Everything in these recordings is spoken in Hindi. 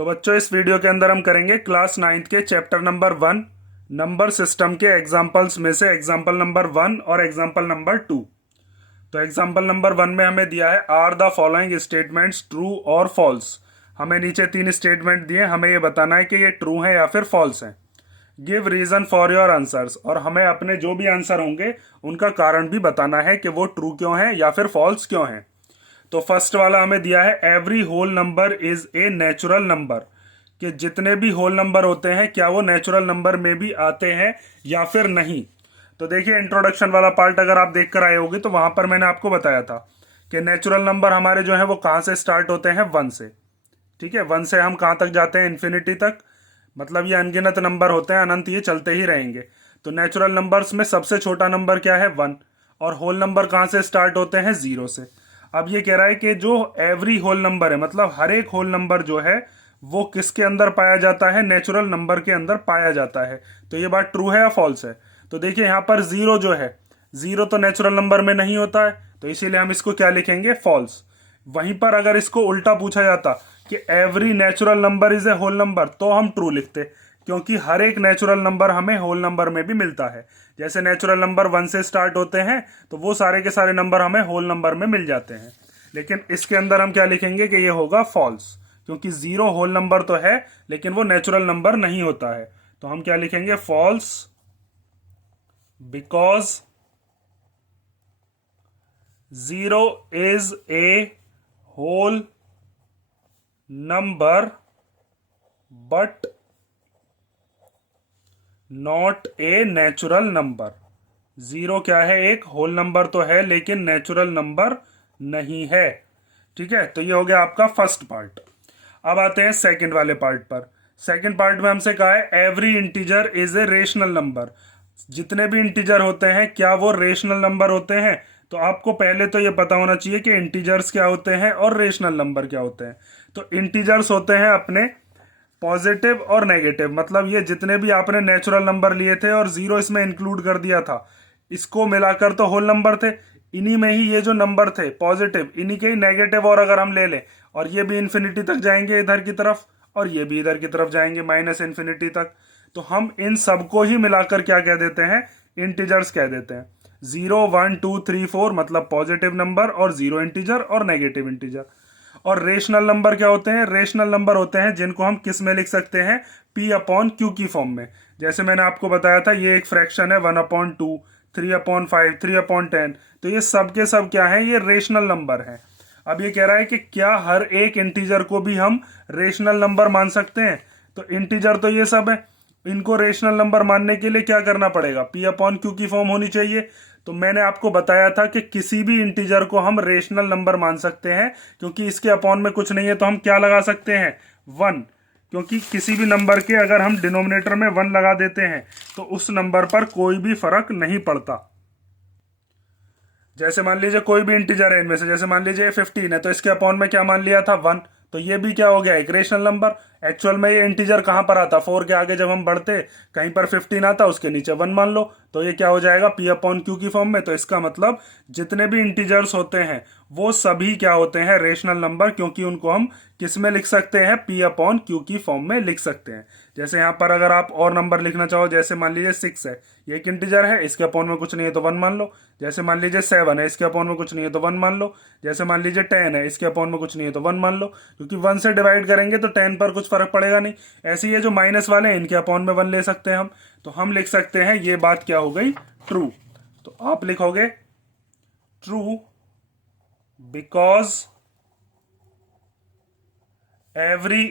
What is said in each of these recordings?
तो बच्चों इस वीडियो के अंदर हम करेंगे क्लास 9th के चैप्टर नंबर 1 नंबर सिस्टम के एग्जाम्पल्स में से एग्जाम्पल नंबर 1 और एग्जाम्पल नंबर 2। तो एग्जाम्पल नंबर 1 में हमें दिया है are the following statements true और फॉल्स। हमें नीचे 3 स्टेटमेंट दिए, हमें ये बताना है कि ये ट्रू है या फिर फॉल्स है। Give reason for your answers, और हमें अपने जो भी आंसर होंगे उनका कारण भी बताना है कि वो ट्रू क्यों है या फिर फॉल्स क्यों है। तो फर्स्ट वाला हमें दिया है every whole number is a natural number, कि जितने भी होल नंबर होते हैं क्या वो नेचुरल नंबर में भी आते हैं या फिर नहीं। तो देखिए इंट्रोडक्शन वाला पार्ट अगर आप देख कर आए होगे तो वहां पर मैंने आपको बताया था कि नेचुरल नंबर हमारे जो है वो कहाँ से स्टार्ट होते हैं, 1 से। ठीक है, 1 से हम कहाँ तक जाते हैं, इन्फिनिटी तक। मतलब ये अनगिनत नंबर होते हैं, अनंत, ये चलते ही रहेंगे। तो नेचुरल नंबर्स में सबसे छोटा नंबर क्या है, 1। और होल नंबर कहाँ से स्टार्ट होते हैं, 0 से। अब ये कह रहा है कि जो एवरी होल नंबर है, मतलब हर एक होल नंबर जो है वो किसके अंदर पाया जाता है, नेचुरल नंबर के अंदर पाया जाता है। तो ये बात ट्रू है या फॉल्स है। तो देखिए यहाँ पर 0 जो है, 0 तो नेचुरल नंबर में नहीं होता है, तो इसीलिए हम इसको क्या लिखेंगे, फॉल्स। वहीं पर अगर इसको उल्टा पूछा जाता कि every natural number is a whole number, तो हम ट्रू लिखते, क्योंकि हर एक नेचुरल नंबर हमें होल नंबर में भी मिलता है। जैसे नेचुरल नंबर 1 से स्टार्ट होते हैं तो वो सारे के सारे नंबर हमें होल नंबर में मिल जाते हैं। लेकिन इसके अंदर हम क्या लिखेंगे कि ये होगा फॉल्स, क्योंकि 0 होल नंबर तो है लेकिन वो नेचुरल नंबर नहीं होता है। तो हम क्या लिखेंगे, false, because 0 is a whole number but not a natural number. 0 क्या है, एक होल नंबर तो है लेकिन नेचुरल नंबर नहीं है। ठीक है, तो ये हो गया आपका फर्स्ट पार्ट। अब आते हैं सेकंड वाले पार्ट पर। सेकंड पार्ट में हमसे कहा है every integer is a rational number. जितने भी इंटीजर होते हैं क्या वो रेशनल नंबर होते हैं। तो आपको पहले तो ये पता होना चाहिए कि इंटीजर्स क्या होते हैं और रेशनल नंबर क्या होते हैं। तो इंटीजर्स होते हैं अपने पॉजिटिव और नेगेटिव, मतलब ये जितने भी आपने नेचुरल नंबर लिए थे और 0 इसमें इंक्लूड कर दिया था, इसको मिलाकर तो होल नंबर थे। इन्हीं में ही ये जो नंबर थे पॉजिटिव, इन्हीं के ही नेगेटिव और अगर हम ले लें, और ये भी इन्फिनिटी तक जाएंगे इधर की तरफ, और ये भी इधर की तरफ जाएंगे माइनस इन्फिनिटी तक, तो हम इन सबको ही मिलाकर क्या कह देते हैं, इंटीजर्स कह देते हैं। 0 1 2 3 4 मतलब पॉजिटिव नंबर, और 0 इंटीजर और नेगेटिव इंटीजर। और रेशनल नंबर क्या होते हैं, रेशनल नंबर होते हैं जिनको हम किस में लिख सकते हैं, p अपॉन क्यू की फॉर्म में। जैसे मैंने आपको बताया था ये एक फ्रैक्शन है 1/2, 3/5, 3/10, तो ये सब के सब क्या है, ये रेशनल नंबर है। अब ये कह रहा है कि क्या हर एक इंटीजर को भी हम रेशनल नंबर मान सकते हैं। तो इंटीजर तो ये सब है, इनको रेशनल नंबर मानने के लिए क्या करना पड़ेगा, p अपॉन क्यू की फॉर्म होनी चाहिए। तो मैंने आपको बताया था कि किसी भी इंटीजर को हम रेशनल नंबर मान सकते हैं, क्योंकि इसके अपॉन में कुछ नहीं है तो हम क्या लगा सकते हैं, 1। क्योंकि किसी भी नंबर के अगर हम डिनोमिनेटर में 1 लगा देते हैं तो उस नंबर पर कोई भी फर्क नहीं पड़ता। जैसे मान लीजिए कोई भी इंटीजर है इनमें से, जैसे मान लीजिए 15 है तो इसके अपॉन में क्या मान लिया था, 1, तो ये भी क्या हो गया, एक रेशनल नंबर। एक्चुअल में ये इंटीजर कहां पर आता, 4 के आगे जब हम बढ़ते कहीं पर 15 आता, उसके नीचे 1 मान लो, तो ये क्या हो जाएगा, p अपॉन क्यू की फॉर्म में। तो इसका मतलब जितने भी इंटीजर्स होते हैं वो सभी क्या होते हैं, रेशनल नंबर, क्योंकि उनको हम किस में लिख सकते हैं, p अपॉन क्यू की फॉर्म में लिख सकते हैं। जैसे यहाँ पर अगर आप और नंबर लिखना चाहो, जैसे मान लीजिए 6 है, ये एक इंटीजर है, इसके अपॉन में कुछ नहीं है तो 1 मान लो। जैसे मान लीजिए 7 है, इसके अपॉन में कुछ नहीं है तो 1 मान लो। जैसे मान लीजिए 10 है, इसके अपॉन में कुछ नहीं है तो 1 मान लो, क्योंकि 1 से डिवाइड करेंगे तो 10 पर कुछ फर्क पड़ेगा नहीं। ऐसे ही ये जो माइनस वाले हैं इनके अपॉन में 1 ले सकते हैं हम। तो हम लिख सकते हैं ये बात क्या हो गई, ट्रू। तो आप लिखोगे true because every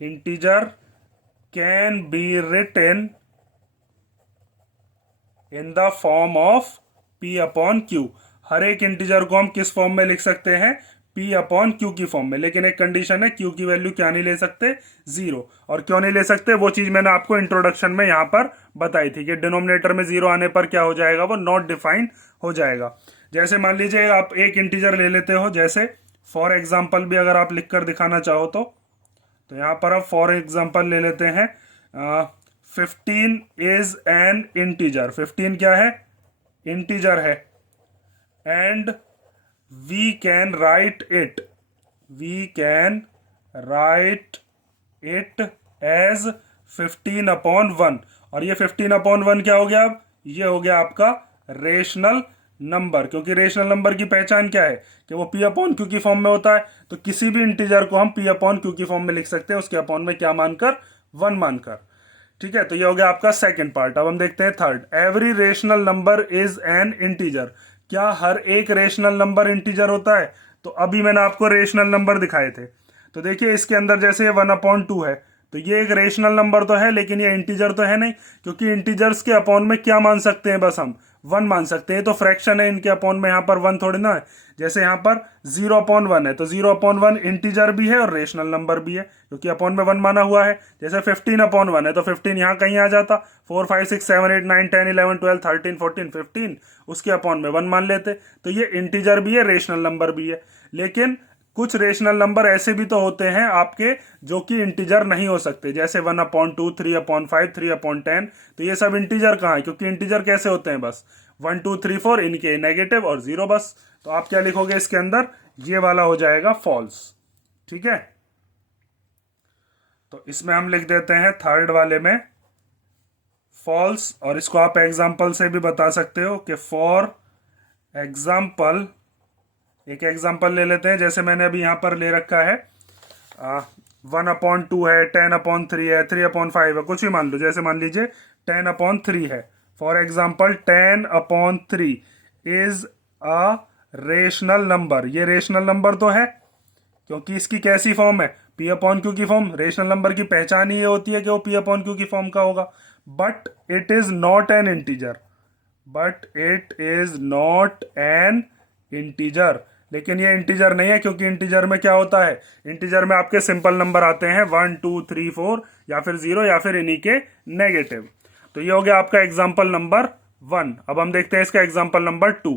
integer can be written in the form of p upon Q. हर एक इंटीजर को हम किस फॉर्म में लिख सकते हैं, p अपॉन क्यू की फॉर्म में। लेकिन एक कंडीशन है, q की वैल्यू क्या नहीं ले सकते, 0। और क्यों नहीं ले सकते, वो चीज मैंने आपको इंट्रोडक्शन में यहां पर बताई थी कि डिनोमिनेटर में 0 आने पर क्या हो जाएगा, वो नॉट डिफाइंड हो जाएगा। जैसे मान लीजिए आप एक इंटीजर ले लेते हो, जैसे फॉर एग्जाम्पल भी अगर आप लिख कर दिखाना चाहो तो यहां पर हम फॉर एग्जाम्पल ले लेते हैं 15 इज एन इंटीजर। 15 क्या है, इंटीजर है, and we can write it, we can write it as 15/1। और ये 15/1 क्या हो गया? अब ये हो गया आपका रेशनल नंबर, क्योंकि रेशनल नंबर की पहचान क्या है कि वो पी अपॉन क्यू की फॉर्म में होता है। तो किसी भी इंटीजर को हम पी अपॉन क्यू की फॉर्म में लिख सकते हैं, उसके अपॉन में क्या मानकर? 1 मानकर। ठीक है, तो ये हो गया आपका सेकंड पार्ट। अब हम देखते हैं third. Every rational number is an integer. क्या हर एक रेशनल नंबर इंटीजर होता है? तो अभी मैंने आपको रेशनल नंबर दिखाए थे, तो देखिए इसके अंदर जैसे ये 1/2 है, तो ये एक रेशनल नंबर तो है, लेकिन ये इंटीजर तो है नहीं, क्योंकि इंटीजर्स के अपॉन में क्या मान सकते हैं? बस हम 1 मान सकते हैं। तो फ्रैक्शन है, इनके अपॉन में यहाँ पर 1 थोड़ी ना है। जैसे यहाँ पर 0/1 है, तो 0/1 इंटीजर भी है और रेशनल नंबर भी है, क्योंकि अपॉन में 1 माना हुआ है। जैसे 15/1 है, तो 15 यहाँ कहीं आ जाता, 4 5 6 7 8 9 10 11 12 13 14 15, उसके अपॉन में 1 मान लेते। तो ये इंटीजर भी है, रेशनल नंबर भी है। लेकिन कुछ रेशनल नंबर ऐसे भी तो होते हैं आपके जो कि इंटीजर नहीं हो सकते, जैसे 1/2, 3/5, 3/10। तो ये सब इंटीजर कहाँ है? क्योंकि इंटीजर कैसे होते हैं? बस 1 2 3 4 इनके नेगेटिव और 0 बस। तो आप क्या लिखोगे इसके अंदर? ये वाला हो जाएगा फॉल्स। ठीक है, तो इसमें हम लिख देते हैं थर्ड वाले में फॉल्स, और इसको आप एग्जाम्पल से भी बता सकते हो कि फॉर एग्जाम्पल, एक एग्जाम्पल ले लेते हैं। जैसे मैंने अभी यहां पर ले रखा है 1/2 है, 10/3 है, 3/5 है, कुछ भी मान लो। जैसे मान लीजिए 10/3 है। For example 10/3 is a rational number. ये रेशनल नंबर तो है, क्योंकि इसकी कैसी फॉर्म है? पी अपॉन क्यू की फॉर्म। रेशनल नंबर की पहचान ही ये होती है कि वो पी अपॉन क्यू की फॉर्म का होगा। But it is not an integer, but it is not an integer. लेकिन ये इंटीजर नहीं है, क्योंकि इंटीजर में क्या होता है? इंटीजर में आपके सिंपल नंबर आते हैं 1 2 3 4, या फिर 0, या फिर इन्हीं के नेगेटिव। तो ये हो गया आपका एग्जाम्पल नंबर 1। अब हम देखते हैं इसका एग्जाम्पल नंबर 2।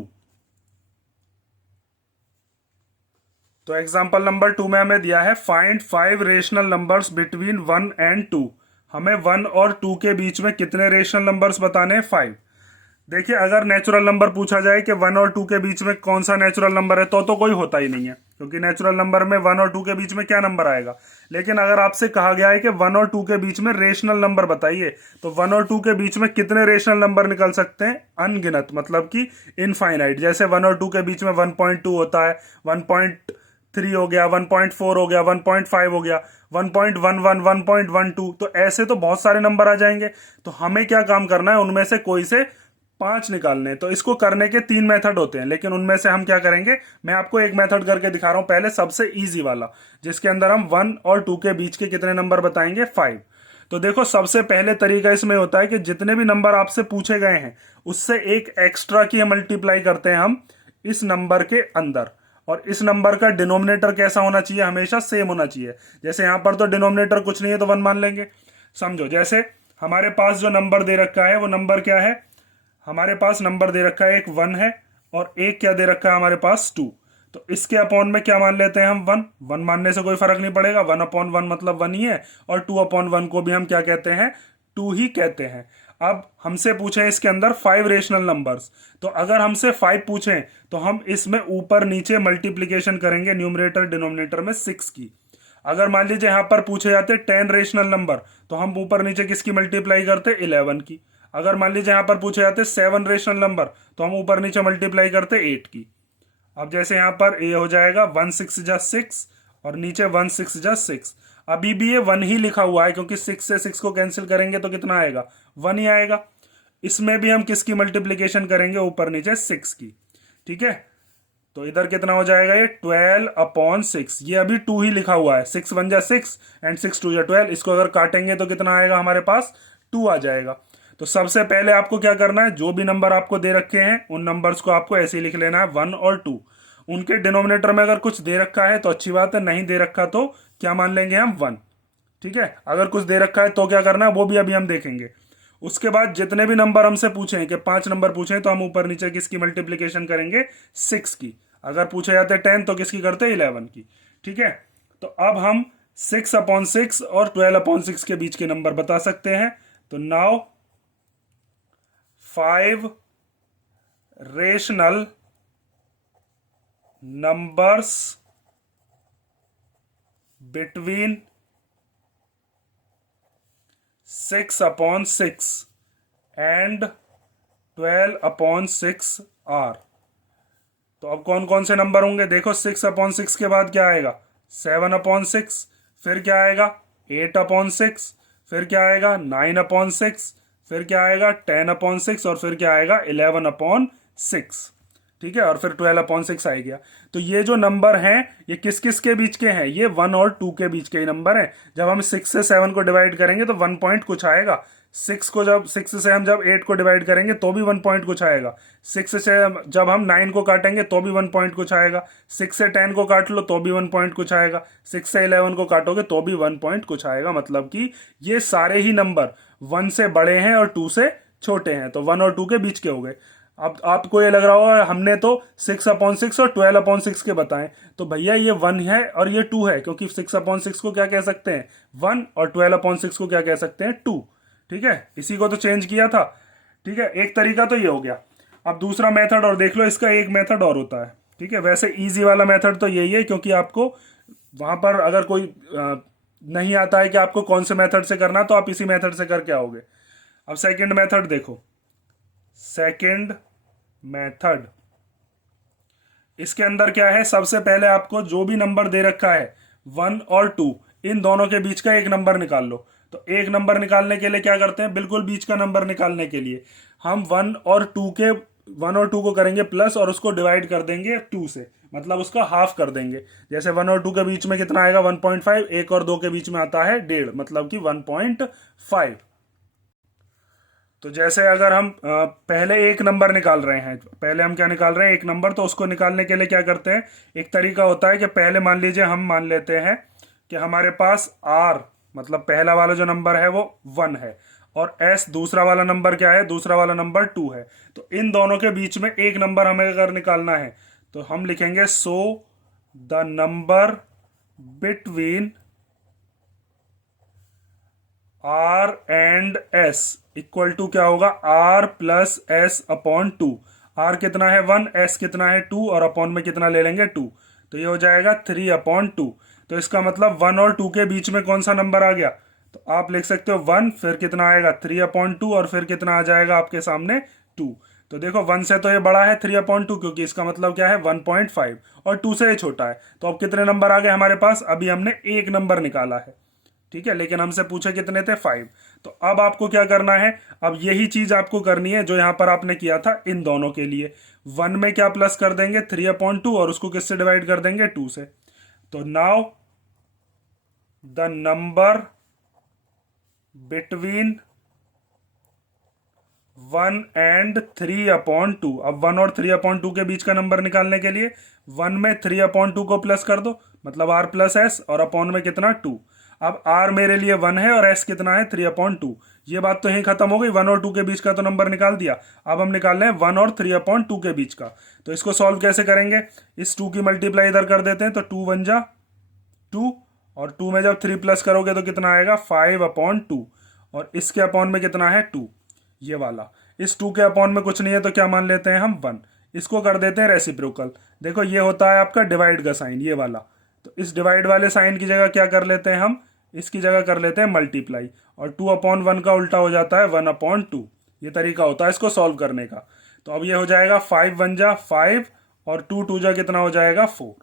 तो एग्जाम्पल नंबर 2 में हमें दिया है find 5 rational numbers between 1 and 2। हमें 1 और 2 के बीच में कितने रेशनल नंबर्स बताने हैं? 5। देखिए, अगर नेचुरल नंबर पूछा जाए कि 1 और 2 के बीच में कौन सा नेचुरल नंबर है, तो कोई होता ही नहीं है, क्योंकि नेचुरल नंबर में 1 और 2 के बीच में क्या नंबर आएगा। लेकिन अगर आपसे कहा गया है कि 1 और 2 के बीच में रेशनल नंबर बताइए, तो 1 और 2 के बीच में कितने रेशनल नंबर निकल सकते हैं? अनगिनत, मतलब कि इनफाइनाइट। जैसे 1 और 2 के बीच में 1.2 होता है, 1.3 हो गया, 1.4 हो गया, 1.5 हो गया, 1.11, 1.12। तो ऐसे तो बहुत सारे नंबर आ जाएंगे। तो हमें क्या काम करना है? उनमें से कोई से 5 निकालने। तो इसको करने के 3 मेथड होते हैं, लेकिन उनमें से हम क्या करेंगे? मैं आपको एक मेथड करके दिखा रहा हूं, पहले सबसे इजी वाला, जिसके अंदर हम 1 और 2 के बीच के कितने नंबर बताएंगे? 5। तो देखो, सबसे पहले तरीका इसमें होता है कि जितने भी नंबर आपसे पूछे गए हैं, उससे एक एक्स्ट्रा की मल्टीप्लाई करते हैं हम इस नंबर के अंदर। और इस नंबर का डिनोमिनेटर कैसा होना चाहिए? हमेशा सेम होना चाहिए। जैसे यहां पर तो डिनोमिनेटर कुछ नहीं है, तो 1 मान लेंगे। समझो, जैसे हमारे पास जो नंबर दे रखा है वो नंबर क्या है? हमारे पास नंबर दे रखा है, एक 1 है, और एक क्या दे रखा है हमारे पास? 2। तो इसके अपॉन में क्या मान लेते हैं हम? 1। 1 मानने से कोई फर्क नहीं पड़ेगा, 1/1 मतलब 1 ही है, और 2/1 को भी हम क्या कहते हैं? 2 ही कहते हैं। अब हमसे पूछे इसके अंदर 5 रेशनल नंबर्स, तो अगर हमसे 5 पूछें तो हम इसमें ऊपर नीचे मल्टीप्लीकेशन करेंगे न्यूमरेटर डिनोमिनेटर में 6 की। अगर मान लीजिए यहां पर पूछे जाते 10 रेशनल नंबर, तो हम ऊपर नीचे किसकी मल्टीप्लाई करते? 11 की। अगर मान लीजिए यहां पर पूछे जाते 7 रेशनल नंबर, तो हम ऊपर नीचे मल्टीप्लाई करते 8 की। अब जैसे यहां पर ये हो जाएगा 1 6 जा 6, और नीचे 1 6 जा 6। अभी भी ये 1 ही लिखा हुआ है, क्योंकि 6 से 6 को कैंसिल करेंगे तो कितना आएगा? 1 ही आएगा। इसमें भी हम किसकी मल्टीप्लीकेशन करेंगे? ऊपर नीचे 6 की। ठीक है, तो इधर कितना हो जाएगा? ये 12/6। ये अभी 2 ही लिखा हुआ है, 6 1 जा 6 एंड 6 2 जा 12। इसको अगर काटेंगे तो कितना आएगा हमारे पास? 2 आ जाएगा। तो सबसे पहले आपको क्या करना है? जो भी नंबर आपको दे रखे हैं उन नंबर्स को आपको ऐसे ही लिख लेना है, 1 और 2। उनके डिनोमिनेटर में अगर कुछ दे रखा है तो अच्छी बात है, नहीं दे रखा तो क्या मान लेंगे हम? 1। ठीक है, अगर कुछ दे रखा है तो क्या करना है वो भी अभी हम देखेंगे। उसके बाद जितने भी नंबर हमसे पूछे कि 5 नंबर पूछे, तो हम ऊपर नीचे किसकी मल्टीप्लीकेशन करेंगे? 6 की। अगर पूछे जाते 10 तो किसकी करते? 11 की। ठीक है, तो अब हम 6/6 और 12/6 के बीच के नंबर बता सकते हैं। तो now 5 rational numbers between 6/6 and 12/6 are. तो अब कौन कौन से नंबर होंगे, देखो 6/6 के बाद क्या आएगा 7/6, फिर क्या आएगा 8/6, फिर क्या आएगा 9/6, फिर क्या आएगा 10/6 और फिर क्या आएगा 11/6। ठीक है, और फिर 12/6 आ गया। तो ये जो नंबर हैं ये किस किस के बीच के हैं, ये 1 और 2 के बीच के ही नंबर हैं। जब हम 6 से 7 को डिवाइड करेंगे तो 1 पॉइंट कुछ आएगा। 6 से हम जब 8 को डिवाइड करेंगे तो भी 1 पॉइंट कुछ आएगा। 6 से जब हम 9 को काटेंगे तो भी 1 पॉइंट कुछ आएगा। 6 से 10 को काट लो तो भी 1 पॉइंट कुछ आएगा। 6 से 11 को काटोगे तो भी 1 पॉइंट कुछ आएगा। मतलब कि ये सारे ही नंबर 1 से बड़े हैं और 2 से छोटे हैं, तो 1 और 2 के बीच के हो गए। अब आपको ये लग रहा होगा हमने तो 6/6 और 12/6 के बताएं, तो भैया ये 1 है और ये 2 है, क्योंकि 6/6 को क्या कह सकते हैं 1 और 12/6 को क्या कह सकते हैं 2। ठीक है, इसी को तो चेंज किया था। ठीक है, एक तरीका तो ये हो गया। अब दूसरा मेथड और देख लो, इसका एक मेथड और होता है। ठीक है, वैसे इजी वाला मेथड तो यही है, क्योंकि आपको वहां पर अगर कोई नहीं आता है कि आपको कौन से मेथड से करना, तो आप इसी मेथड से करके आओगे। अब सेकंड मेथड देखो, सेकंड मेथड, इसके अंदर क्या है, सबसे पहले आपको जो भी नंबर दे रखा है 1 और 2, इन दोनों के बीच का एक नंबर निकाल लो। तो एक नंबर निकालने के लिए क्या करते हैं, बिल्कुल बीच का नंबर निकालने के लिए हम 1 और 2 को करेंगे प्लस और उसको डिवाइड कर देंगे 2 से, मतलब उसका हाफ कर देंगे। जैसे 1 और 2 के बीच में कितना आएगा 1.5, 1 और 2 के बीच में आता है 1.5, मतलब कि 1.5। तो जैसे अगर हम पहले एक नंबर निकाल रहे हैं, पहले हम क्या निकाल रहे हैं एक नंबर, तो उसको निकालने के लिए क्या करते हैं, एक तरीका होता है कि पहले मान लीजिए हम मान लेते हैं कि हमारे पास r, मतलब पहला वाला जो नंबर है वो 1 है, और s दूसरा वाला नंबर क्या है, दूसरा वाला नंबर 2 है। तो इन दोनों के बीच में एक नंबर हमें अगर निकालना है तो हम लिखेंगे so the number between R and S equal to क्या होगा, R plus S upon 2। R कितना है 1, S कितना है 2, और अपॉन में कितना ले लेंगे 2, तो ये हो जाएगा 3/2। तो इसका मतलब 1 और 2 के बीच में कौन सा नंबर आ गया, तो आप लिख सकते हो 1, फिर कितना आएगा 3/2, और फिर कितना आ जाएगा आपके सामने 2। तो देखो 1 से तो ये बड़ा है 3/2, क्योंकि इसका मतलब क्या है 1.5, और 2 से ये छोटा है। तो अब कितने नंबर आ गए हमारे पास, अभी हमने एक नंबर निकाला है। ठीक है, लेकिन हमसे पूछे कितने थे 5। तो अब आपको क्या करना है, अब यही चीज आपको करनी है जो यहां पर आपने किया था इन दोनों के लिए। 1 में क्या प्लस कर देंगे 3/2, और उसको किससे डिवाइड कर देंगे 2 से। तो now the number between 1 and 3/2। अब 1 और 3/2 के बीच का नंबर निकालने के लिए 1 में 3/2 को प्लस कर दो, मतलब r प्लस एस, और अपॉन में कितना 2। अब r मेरे लिए 1 है और s कितना है 3/2। ये बात तो यहीं खत्म हो गई, 1 और 2 के बीच का तो नंबर निकाल दिया। अब हम निकाल रहे हैं 1 और 3/2 के बीच का। तो इसको सॉल्व कैसे करेंगे, इस 2 की मल्टीप्लाई इधर कर देते हैं, तो 2 1 जा 2, और 2 में जब 3 प्लस करोगे तो कितना आएगा 5/2, और इसके अपॉन में कितना है 2, ये वाला। इस 2 के अपॉन में कुछ नहीं है तो क्या मान लेते हैं हम 1। इसको कर देते हैं रेसिप्रोकल। देखो ये होता है आपका डिवाइड का साइन, ये वाला। तो इस डिवाइड वाले साइन की जगह क्या कर लेते हैं हम, इसकी जगह कर लेते हैं मल्टीप्लाई, और 2/1 का उल्टा हो जाता है 1/2। ये तरीका होता है इसको सॉल्व करने का। तो अब ये हो जाएगा 5 1 जा 5, और 2 2 जा कितना हो जाएगा 4।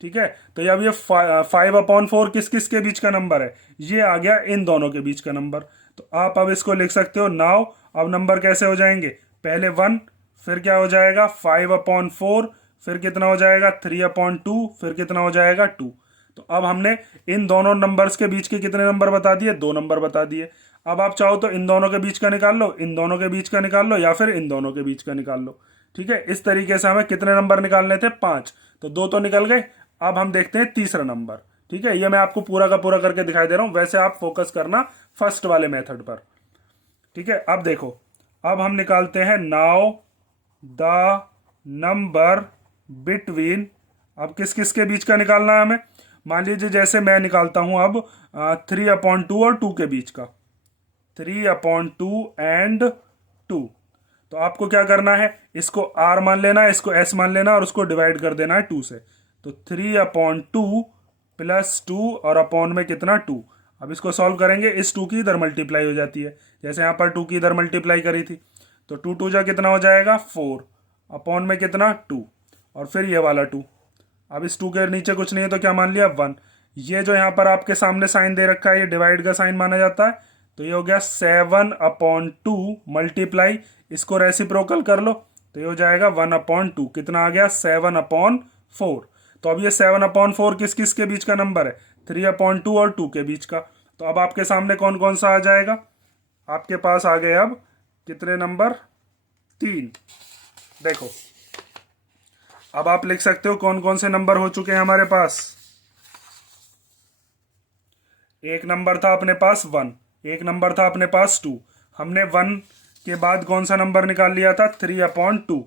ठीक है, तो अब ये 5/4 किस किस के बीच का नंबर है, ये आ गया इन दोनों के बीच का नंबर। तो आप अब इसको लिख सकते हो नाउ। अब नंबर कैसे हो जाएंगे, पहले 1, फिर क्या हो जाएगा 5/4, फिर कितना हो जाएगा 3/2, फिर कितना हो जाएगा 2। तो अब हमने इन दोनों नंबर्स के बीच के कितने नंबर बता दिए, 2 नंबर बता दिए। अब आप चाहो तो इन दोनों के बीच का निकाल लो, इन दोनों के बीच का निकाल लो, या फिर इन दोनों के बीच का निकाल लो। ठीक है, इस तरीके से हमें कितने नंबर निकालने थे 5, तो 2 तो निकल गए। अब हम देखते हैं तीसरा नंबर। ठीक है, ये मैं आपको पूरा का पूरा करके दिखाई दे रहा हूं, वैसे आप फोकस करना फर्स्ट वाले मेथड पर। ठीक है, अब देखो, अब हम निकालते हैं नाउ द नंबर बिटवीन, अब किस किस के बीच का निकालना है हमें, मान लीजिए जैसे मैं निकालता हूं अब 3/2 और 2 के बीच का, 3/2 एंड 2। तो आपको क्या करना है, इसको r मान लेना है, इसको s मान लेना है और उसको डिवाइड कर देना है 2 से। तो 3/2 प्लस 2 और अपॉन में कितना 2। अब इसको सॉल्व करेंगे, इस 2 की इधर मल्टीप्लाई हो जाती है, जैसे यहाँ पर 2 की इधर मल्टीप्लाई करी थी। तो 2 2 जा कितना हो जाएगा 4, अपॉन में कितना 2 और फिर ये वाला 2। अब इस 2 के नीचे कुछ नहीं है तो क्या मान लिया 1। ये जो यहाँ पर आपके सामने साइन दे रखा है ये डिवाइड का साइन माना जाता है। तो ये हो गया 7/2 मल्टीप्लाई, इसको रेसिप्रोकल कर लो तो ये हो जाएगा 1/2। कितना आ गया 7/4। तो अब ये 7/4 किस किस के बीच का नंबर है, 3/2 और 2 के बीच का। तो अब आपके सामने कौन कौन सा आ जाएगा, आपके पास आ गए अब कितने नंबर, 3। देखो अब आप लिख सकते हो कौन कौन से नंबर हो चुके हैं हमारे पास। एक नंबर था अपने पास 1, एक नंबर था अपने पास 2। हमने 1 के बाद कौन सा नंबर निकाल लिया था 3/2,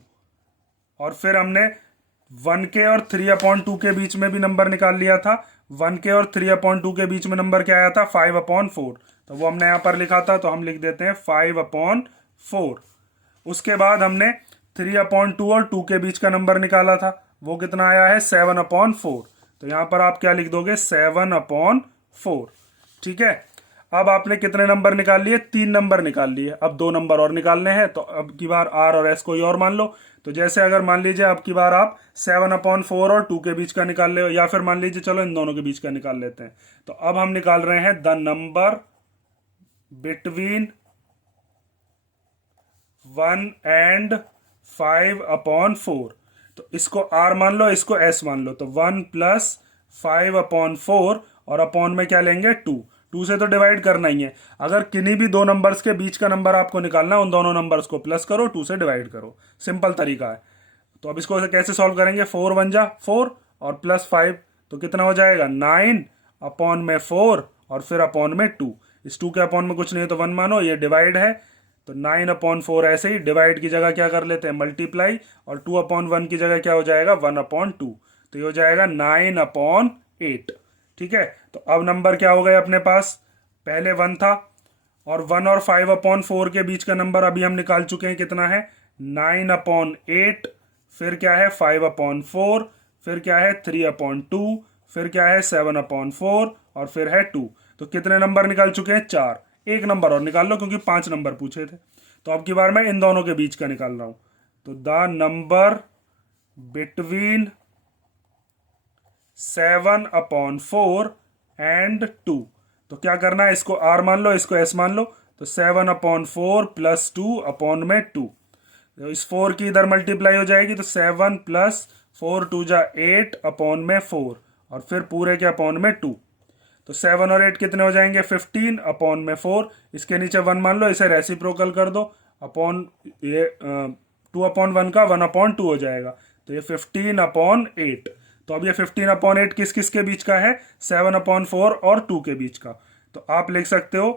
और फिर हमने 1 के और 3/2 के बीच में भी नंबर निकाल लिया था। 1 के और 3/2 के बीच में नंबर क्या आया था 5/4। तो वो हमने यहाँ पर लिखा था, तो हम लिख देते हैं 5/4। उसके बाद हमने 3/2 और 2 के बीच का नंबर निकाला था, वो कितना आया है 7/4। तो यहाँ पर आप क्या लिख दोगे 7/4। ठीक है। अब आपने कितने नंबर निकाल लिए, 3 नंबर निकाल लिए। अब 2 नंबर और निकालने हैं, तो अब की बार r और s कोई और मान लो। तो जैसे अगर मान लीजिए अब की बार आप 7/4 और 2 के बीच का निकाल ले, या फिर मान लीजिए चलो इन दोनों के बीच का निकाल लेते हैं। तो अब हम निकाल रहे हैं द नंबर बिटवीन 1 एंड 5/4। तो इसको r मान लो, इसको s मान लो। तो 1 + 5/4 और अपॉन में क्या लेंगे 2। 2 से तो डिवाइड करना ही है। अगर किन्हीं भी दो नंबर्स के बीच का नंबर आपको निकालना है, उन दोनों नंबर्स को प्लस करो, 2 से डिवाइड करो, सिंपल तरीका है। तो अब इसको कैसे सॉल्व करेंगे, 4 1 जा 4 और प्लस 5 तो कितना हो जाएगा 9 अपॉन में 4 और फिर अपॉन में 2। इस 2 के अपॉन में कुछ नहीं है तो 1 मानो, ये डिवाइड है। तो 9/4 ऐसे ही डिवाइड की जगह क्या कर लेते हैं मल्टीप्लाई, और 2/1 की जगह क्या हो जाएगा 1/2। तो ये हो जाएगा 9/8। ठीक है। तो अब नंबर क्या हो गए अपने पास, पहले 1 था और 1 और 5/4 के बीच का नंबर अभी हम निकाल चुके हैं, कितना है 9/8। फिर क्या है 5/4, फिर क्या है 3/2, फिर क्या है 7/4 और फिर है 2। तो कितने नंबर निकाल चुके हैं 4। एक नंबर और निकाल लो क्योंकि 5 नंबर पूछे थे। तो अब की बार मैं इन दोनों के बीच का निकाल रहा हूं। तो द नंबर बिटवीन 7/4 एंड 2। तो क्या करना है, इसको r मान लो, इसको s मान लो। तो 7/4 प्लस 2 अपॉन में 2। तो इस 4 की इधर मल्टीप्लाई हो जाएगी, तो 7 + 4 2 जा 8 अपॉन में 4 और फिर पूरे के अपॉन में 2। तो 7 और 8 कितने हो जाएंगे 15 अपॉन में 4। इसके नीचे 1 मान लो, इसे रेसिप्रोकल कर दो, अपॉन ये 2/1 का 1/2 हो जाएगा। तो ये 15/8। तो अब ये 15/8 किस किस के बीच का है, 7/4 और 2 के बीच का। तो आप लिख सकते हो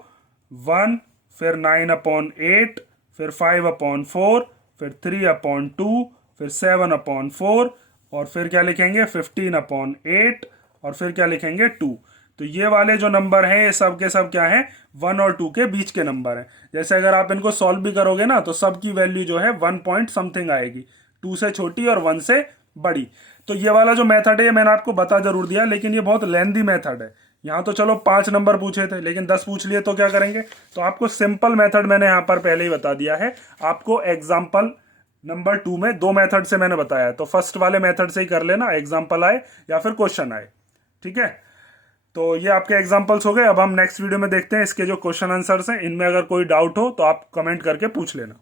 1, फिर 9/8, फिर 5/4, फिर 3/2, फिर 7/4 और फिर क्या लिखेंगे 15/8 और फिर क्या लिखेंगे 2। तो ये वाले जो नंबर हैं ये सब के सब क्या हैं 1 और 2 के बीच के नंबर हैं। जैसे अगर आप इनको सॉल्व भी करोगे ना तो सब की वैल्यू जो है 1 पॉइंट समथिंग आएगी, 2 से छोटी और 1 से बड़ी। तो ये वाला जो मेथड है मैंने आपको बता जरूर दिया, लेकिन ये बहुत लेंदी मेथड है। यहाँ तो चलो 5 नंबर पूछे थे, लेकिन 10 पूछ लिए तो क्या करेंगे। तो आपको सिंपल मेथड मैंने यहाँ पर पहले ही बता दिया है। आपको एग्जाम्पल नंबर 2 में 2 मेथड से मैंने बताया है, तो फर्स्ट वाले मेथड से ही कर लेना, एग्जाम्पल आए या फिर क्वेश्चन आए। ठीक है। तो ये आपके एग्जाम्पल्स हो गए। अब हम नेक्स्ट वीडियो में देखते हैं इसके जो क्वेश्चन आंसर्स हैं, इनमें अगर कोई डाउट हो तो आप कमेंट करके पूछ लेना।